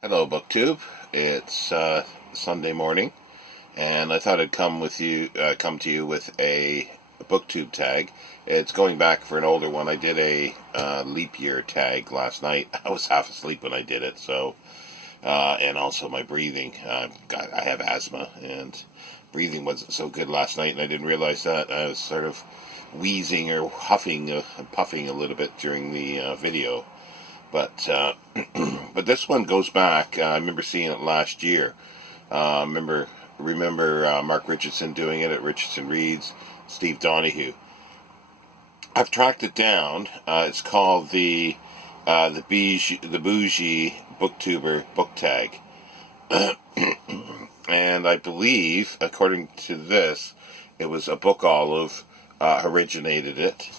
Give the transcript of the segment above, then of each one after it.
Hello, Booktube. It's Sunday morning, and I thought I'd come to you with a Booktube tag. It's going back for an older one. I did a leap year tag last night. I was half asleep when I did it, so and also my breathing. I have asthma, and breathing wasn't so good last night, and I didn't realize that. I was sort of wheezing or huffing and puffing a little bit during the video. But but this one goes back. I remember seeing it last year. Remember Mark Richardson doing it at Richardson Reads, Steve Donahue. I've tracked it down. It's called the Boujee Booktuber book tag, and I believe, according to this, it was a Book Olive originated it.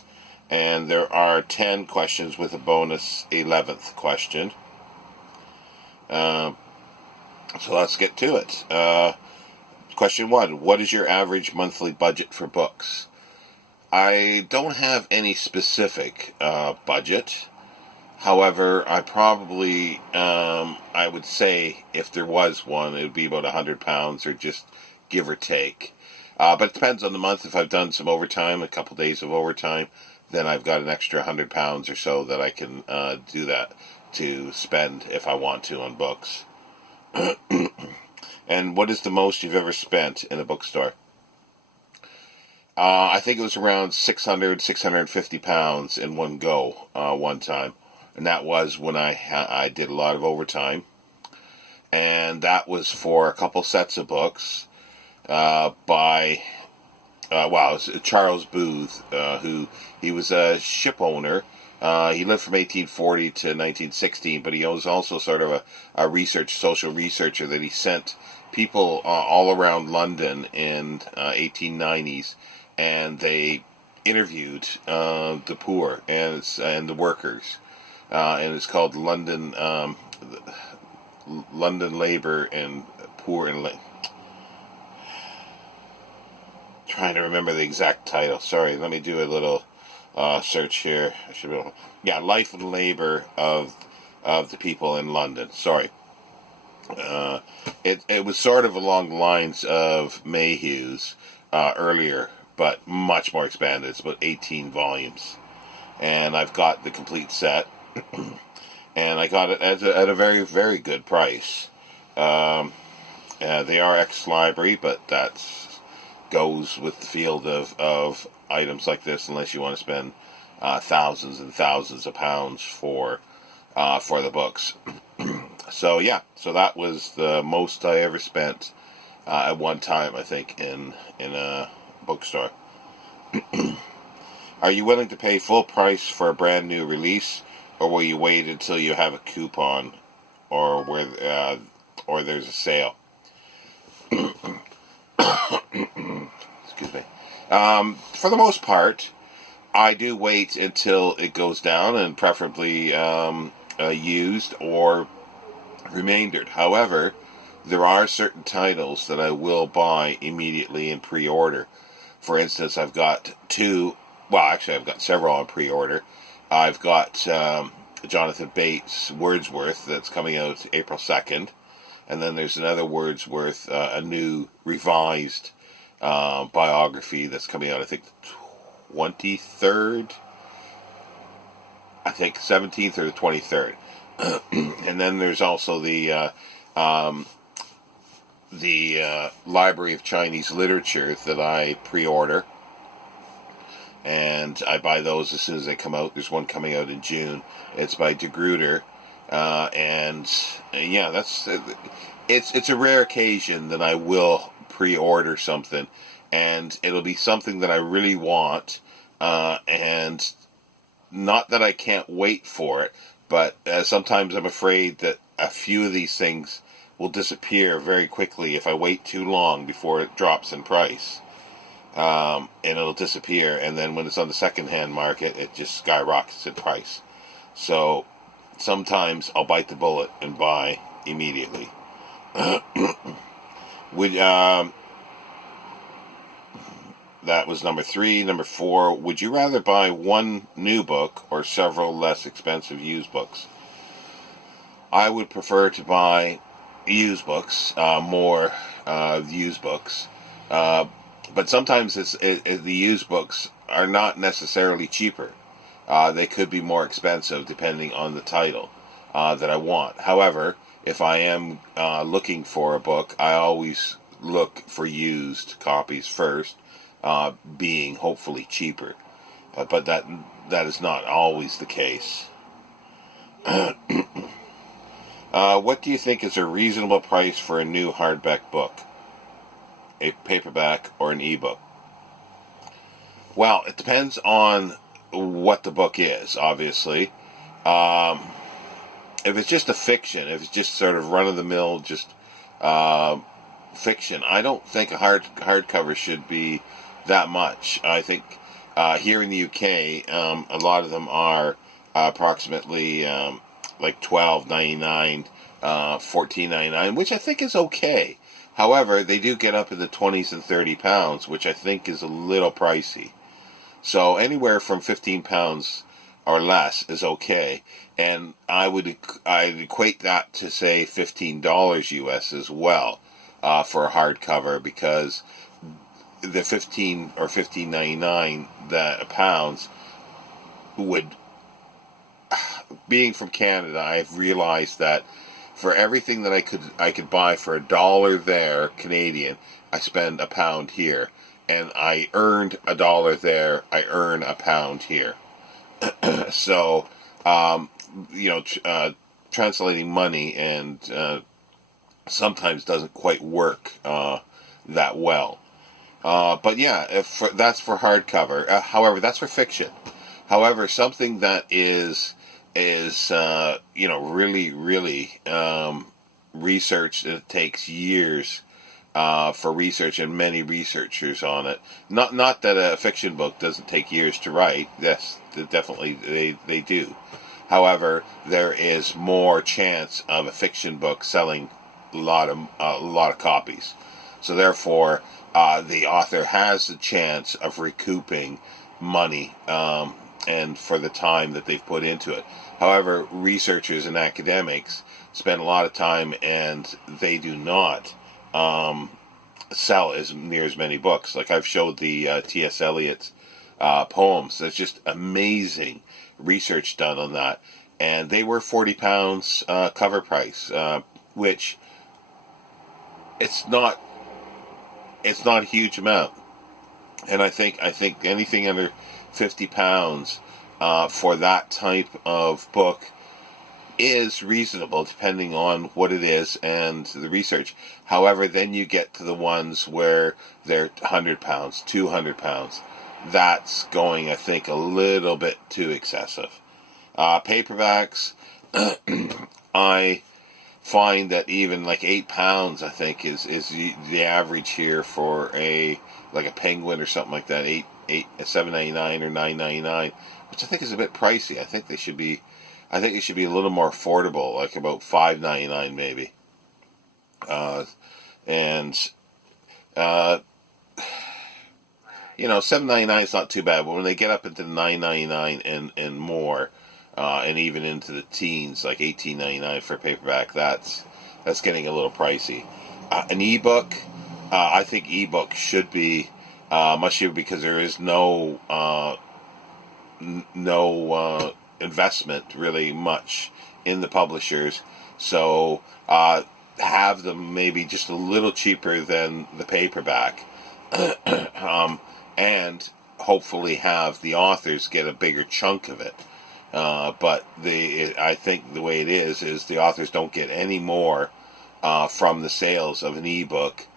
And there are 10 questions with a bonus 11th question. So let's get to it. Question 1. What is your average monthly budget for books? I don't have any specific budget. However, I probably, I would say if there was one, it would be about £100 or just give or take. But it depends on the month. If I've done some overtime, a couple days of overtime, then I've got an extra £100 or so that I can do that to spend if I want to on books. And what is the most you've ever spent in a bookstore? I think it was around £650 in one go one time. And that was when I did a lot of overtime. And that was for a couple sets of books by... it was Charles Booth, he was a ship owner. He lived from 1840 to 1916, but he was also sort of a social researcher that he sent people all around London in 1890s, and they interviewed the poor and the workers, and it's called London Labor and Poor and trying to remember the exact title. Sorry, let me do a little search here. I should be able, Life and Labor of the People in London. Sorry. It was sort of along the lines of Mayhew's earlier, but much more expanded. It's about 18 volumes, and I've got the complete set, and I got it at a very, very good price. They are ex-library, but that's goes with the field of items like this, unless you want to spend thousands and thousands of pounds for the books. So that was the most I ever spent at one time, I think, in a bookstore. Are you willing to pay full price for a brand new release, or will you wait until you have a coupon or there's a sale? Excuse me. For the most part, I do wait until it goes down, and preferably used or remaindered. However, there are certain titles that I will buy immediately in pre-order. For instance, I've got I've got several on pre-order. I've got Jonathan Bates' Wordsworth that's coming out April 2nd. And then there's another Wordsworth, a new revised biography that's coming out, I think, 23rd. I think 17th or the 23rd. And then there's also the Library of Chinese Literature that I pre-order. And I buy those as soon as they come out. There's one coming out in June. It's by De Gruyter. It's a rare occasion that I will pre-order something, and it'll be something that I really want, and not that I can't wait for it, but sometimes I'm afraid that a few of these things will disappear very quickly if I wait too long before it drops in price, and it'll disappear, and then when it's on the second-hand market, it just skyrockets in price. So sometimes I'll bite the bullet and buy immediately. That was number 3. Number 4, would you rather buy one new book or several less expensive used books? I would prefer to buy used books, more used books. But sometimes the used books are not necessarily cheaper. They could be more expensive depending on the title that I want. However, if I am looking for a book, I always look for used copies first, being hopefully cheaper. But that is not always the case. What do you think is a reasonable price for a new hardback book? A paperback or an ebook? Well, it depends on what the book is, obviously. If it's just a fiction, if it's just sort of run-of-the-mill, just fiction, I don't think a hardcover should be that much. I think here in the UK, a lot of them are approximately like $12.99, $14.99, which I think is okay. However, they do get up in the 20s and £30, which I think is a little pricey. So anywhere from £15 or less is okay, and I'd equate that to say $15 US as well for a hardcover, because the 15 or 15.99 pounds would, being from Canada, I've realized that for everything that I could buy for $1 there Canadian, I spend £1 here, and I earned $1 there, I earn £1 here. So translating money and sometimes doesn't quite work that well. But yeah, that's for hardcover. However, that's for fiction. However, something that is really researched, and it takes years for research and many researchers on it. Not that a fiction book doesn't take years to write. Yes, definitely they do. However, there is more chance of a fiction book selling a lot of copies. So therefore, the author has the chance of recouping money and for the time that they've put into it. However, researchers and academics spend a lot of time, and they do not sell near as many books. Like I've showed the T.S. Eliot's poems. There's just amazing research done on that, and they were £40 cover price, which it's not a huge amount. And I think anything under £50 for that type of book is reasonable, depending on what it is and the research. However, then you get to the ones where they're £100, £200. That's going, I think, a little bit too excessive. Paperbacks, I find that even like £8, I think, is the average here for a Penguin or something like that. $7.99 or $9.99, which I think is a bit pricey. I think it should be a little more affordable, like about $5.99 maybe. $7.99 is not too bad, but when they get up into $9.99 and more, and even into the teens, like $18.99 for a paperback, that's getting a little pricey. An ebook, I think ebook should be much cheaper, because there is no investment really much in the publishers. So have them maybe just a little cheaper than the paperback. And hopefully have the authors get a bigger chunk of it. But I think the way it is the authors don't get any more from the sales of an ebook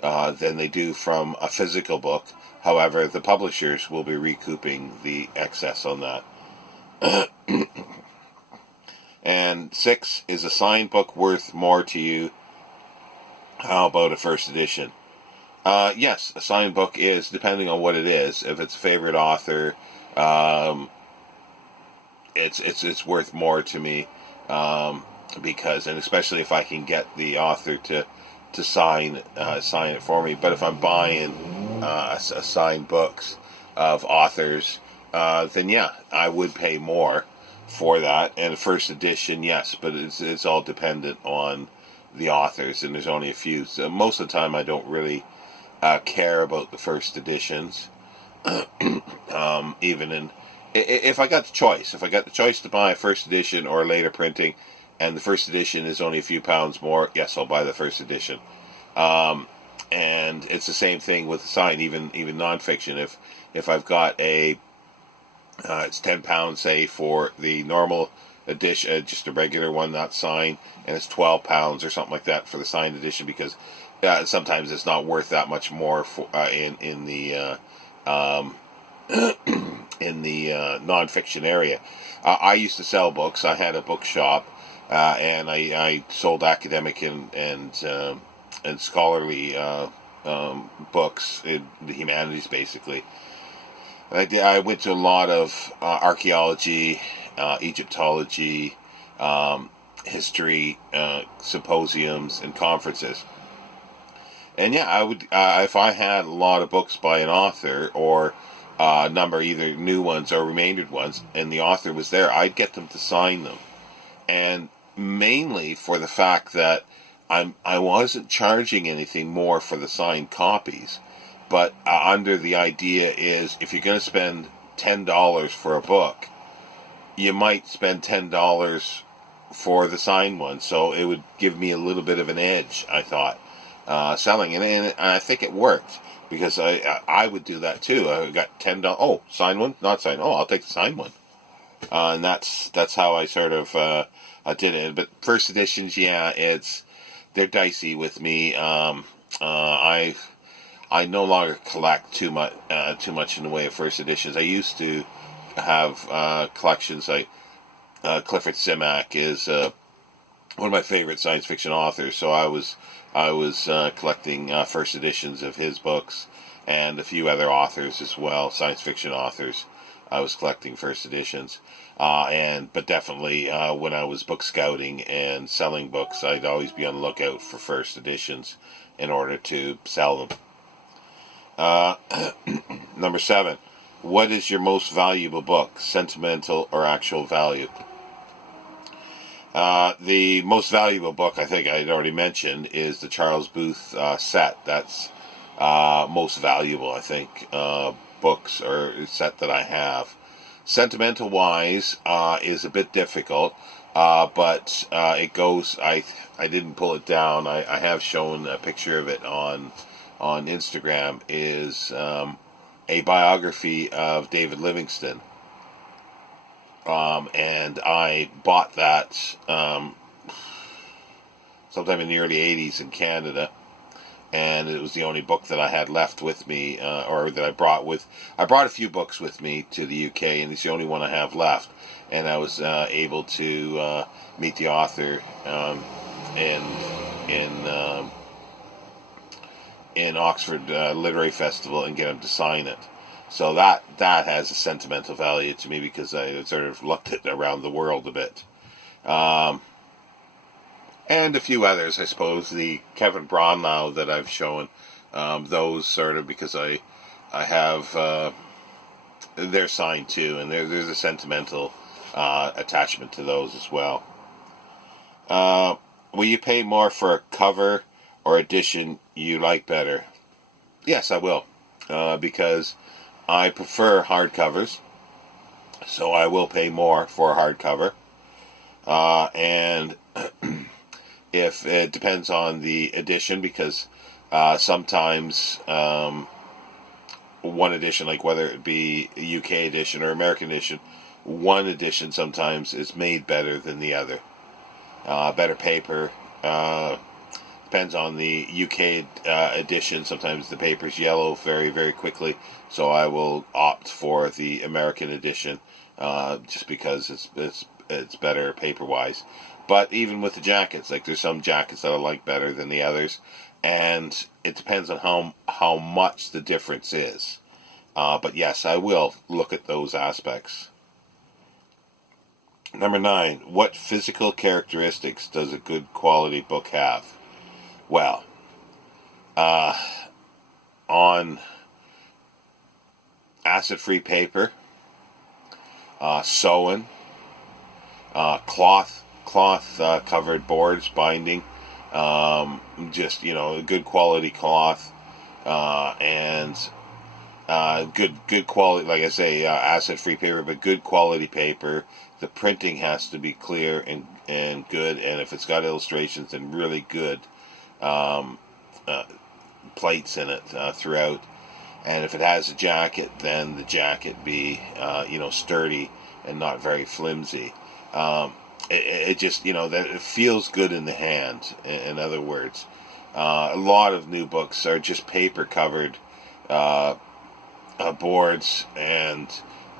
than they do from a physical book. However, the publishers will be recouping the excess on that. And 6, is a signed book worth more to you? How about a first edition? Yes, a signed book is, depending on what it is. If it's a favorite author, it's worth more to me, because, and especially if I can get the author to sign it for me. But if I'm buying signed books of authors, then yeah, I would pay more. for that. And first edition, yes, but it's all dependent on the authors, and there's only a few. So most of the time, I don't really care about the first editions. Even if I got the choice, to buy a first edition or a later printing, and the first edition is only a few pounds more, yes, I'll buy the first edition. And it's the same thing with the sign, even nonfiction. If I've got it's £10, say, for the normal edition, just a regular one, not signed, and it's £12 or something like that for the signed edition, because sometimes it's not worth that much more for in the nonfiction area. I used to sell books. I had a bookshop, and I sold academic and scholarly books in the humanities, basically. I went to a lot of archaeology, Egyptology, history symposiums and conferences. And yeah, I would if I had a lot of books by an author, or a number, either new ones or remaindered ones, and the author was there, I'd get them to sign them, and mainly for the fact that I wasn't charging anything more for the signed copies, but under the idea is, if you're going to spend $10 for a book, you might spend $10 for the signed one, so it would give me a little bit of an edge, I thought, selling, and I think it worked, because I would do that too. I got $10. Oh, signed one, not signed. Oh, I'll take the signed one, and that's how I sort of I did it. But first editions, yeah, they're dicey with me. I no longer collect too much in the way of first editions. I used to have collections like Clifford Simak is one of my favorite science fiction authors. So I was collecting first editions of his books, and a few other authors as well, science fiction authors. I was collecting first editions, but definitely when I was book scouting and selling books, I'd always be on the lookout for first editions in order to sell them. Number 7. What is your most valuable book, sentimental or actual value? The most valuable book, I think I'd already mentioned, is the Charles Booth set. That's most valuable, I think, books or set that I have. Sentimental wise is a bit difficult, but it goes. I didn't pull it down. I have shown a picture of it on Instagram. Is a biography of David Livingstone. And I bought that sometime in the early 80s in Canada, and it was the only book that I had left with me, or that I brought with. I brought a few books with me to the UK, and it's the only one I have left. And I was able to meet the author in Oxford Literary Festival and get him to sign it. So that has a sentimental value to me, because I sort of looked it around the world a bit. And a few others, I suppose. The Kevin Brownlow that I've shown, those sort of, because I have, they're signed too, and there's a sentimental attachment to those as well. Will you pay more for a cover or edition you like better? Yes, I will, because I prefer hardcovers, so I will pay more for a hardcover. And if it depends on the edition, because sometimes one edition, like whether it be a UK edition or American edition, one edition sometimes is made better than the other. Better paper. Depends on the UK edition. Sometimes the paper's yellow very, very quickly, so I will opt for the American edition, just because it's better paper-wise. But even with the jackets, like there's some jackets that I like better than the others, and it depends on how much the difference is. But yes, I will look at those aspects. Number 9, what physical characteristics does a good quality book have? Well, on acid-free paper, sewn, Cloth covered boards, binding, just, a good quality cloth, and good quality, like I say, acid-free paper, but good quality paper. The printing has to be clear and good, and if it's got illustrations, then really good plates in it throughout. And if it has a jacket, then the jacket be, sturdy and not very flimsy. It just, that it feels good in the hand, in other words. A lot of new books are just paper-covered boards, and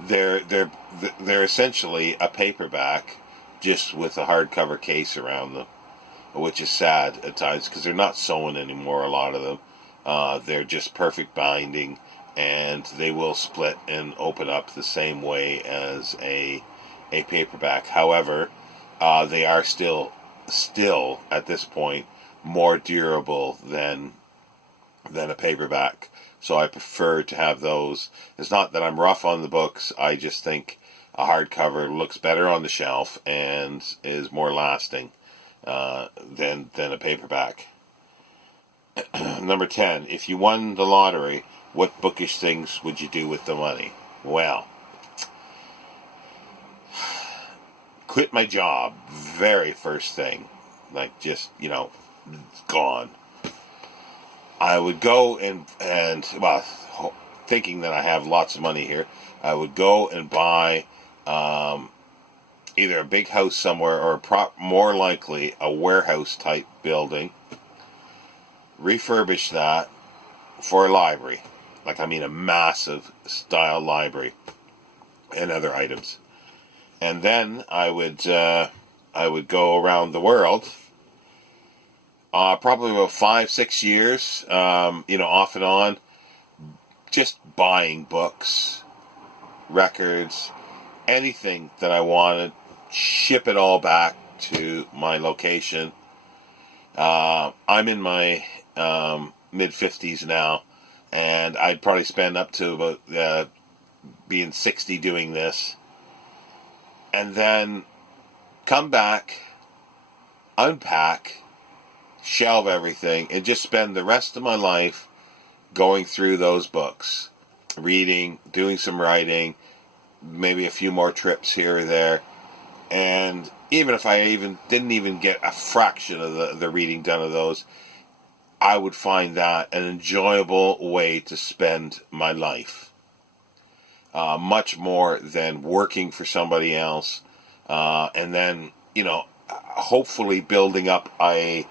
they're essentially a paperback, just with a hardcover case around them, which is sad at times, because they're not sewn anymore, a lot of them. They're just perfect binding, and they will split and open up the same way as a paperback. However, they are still at this point more durable than a paperback. So I prefer to have those. It's not that I'm rough on the books. I just think a hardcover looks better on the shelf and is more lasting than a paperback. Number 10, if you won the lottery, what bookish things would you do with the money? Well, quit my job, very first thing. Like, just, gone. I would go and thinking that I have lots of money here, I would go and buy either a big house somewhere or more likely a warehouse type building, refurbish that for a library, a massive style library and other items. And then I would go around the world, probably about 5-6 years, off and on, just buying books, records, anything that I wanted, ship it all back to my location. I'm in my mid-50s now, and I'd probably spend up to about being 60 doing this, and then come back, unpack, shelve everything, and just spend the rest of my life going through those books, reading, doing some writing, maybe a few more trips here or there. And even if I didn't even get a fraction of the reading done of those, I would find that an enjoyable way to spend my life. Much more than working for somebody else, and then, hopefully building up a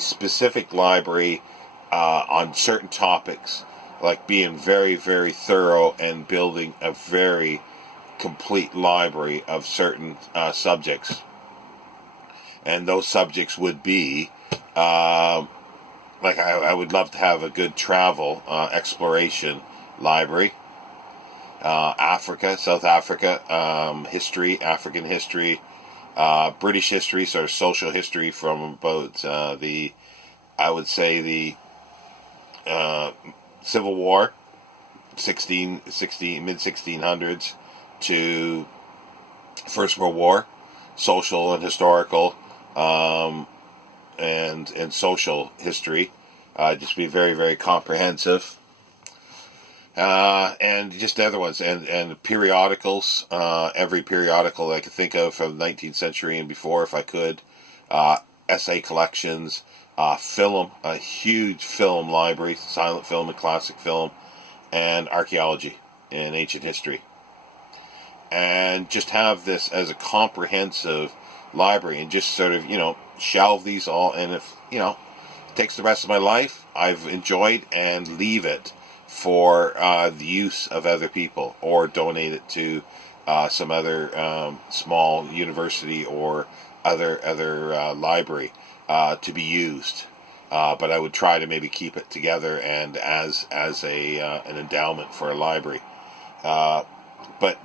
specific library on certain topics, like being very, very thorough and building a very complete library of certain subjects. And those subjects would be, I would love to have a good travel exploration library. Africa, South Africa, history, African history, British history, sort of social history from about the Civil War, mid-1600s to First World War, social and historical, and social history, just be very, very comprehensive. And just the other ones, and periodicals, every periodical I could think of from the 19th century and before, if I could, essay collections, film, a huge film library, silent film and classic film, and archaeology and ancient history. And just have this as a comprehensive library, and just sort of, shelve these all, and if, it takes the rest of my life, I've enjoyed, and leave it for the use of other people, or donate it to some other small university or other library to be used. But I would try to maybe keep it together and as an endowment for a library. But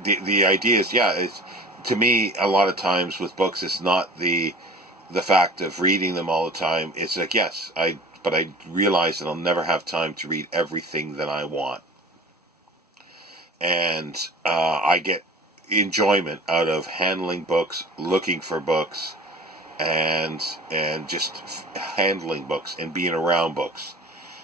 the idea is, it's, to me, a lot of times with books, it's not the fact of reading them all the time. It's like, yes, but I realize that I'll never have time to read everything that I want. And I get enjoyment out of handling books, looking for books, and just handling books and being around books.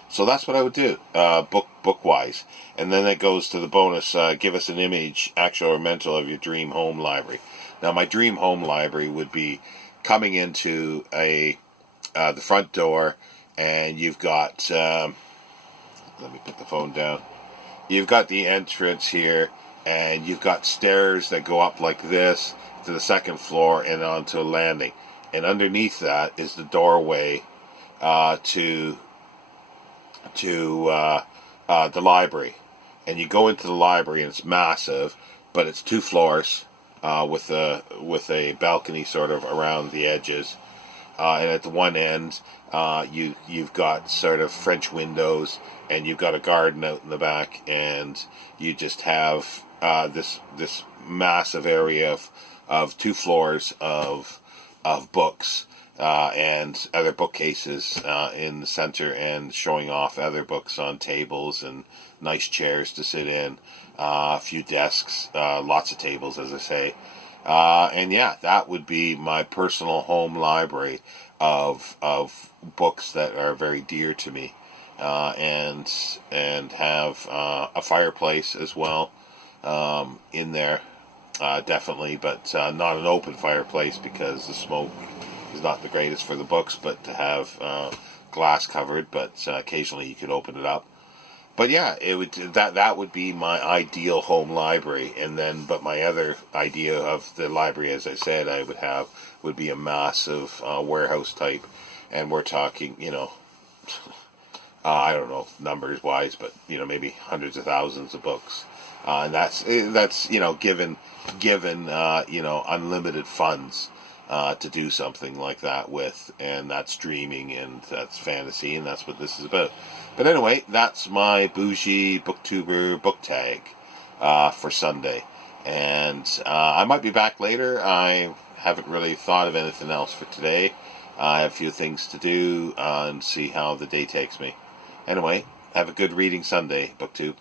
So that's what I would do, book wise. And then it goes to the bonus. Give us an image, actual or mental, of your dream home library. Now, my dream home library would be coming into the front door, and you've got. Let me put the phone down. You've got the entrance here, and you've got stairs that go up like this to the second floor and onto a landing. And underneath that is the doorway to the library. And you go into the library, and it's massive, but it's 2 floors with a balcony sort of around the edges. And at the one end, you've got sort of French windows, and you've got a garden out in the back, and you just have this massive area of 2 floors of books and other bookcases in the center, and showing off other books on tables and nice chairs to sit in, a few desks, lots of tables, as I say. And yeah, that would be my personal home library of books that are very dear to me, and have a fireplace as well in there, definitely, but not an open fireplace because the smoke is not the greatest for the books. But to have glass covered, but occasionally you could open it up. But yeah, that would be my ideal home library. And then, but my other idea of the library, as I said, I would be a massive warehouse type, and we're talking, I don't know numbers wise, but maybe hundreds of thousands of books, and that's given unlimited funds to do something like that with, and that's dreaming, and that's fantasy, and that's what this is about. But anyway, that's my Boujee Booktuber book tag for Sunday. And I might be back later. I haven't really thought of anything else for today. I have a few things to do and see how the day takes me. Anyway, have a good reading Sunday, Booktube.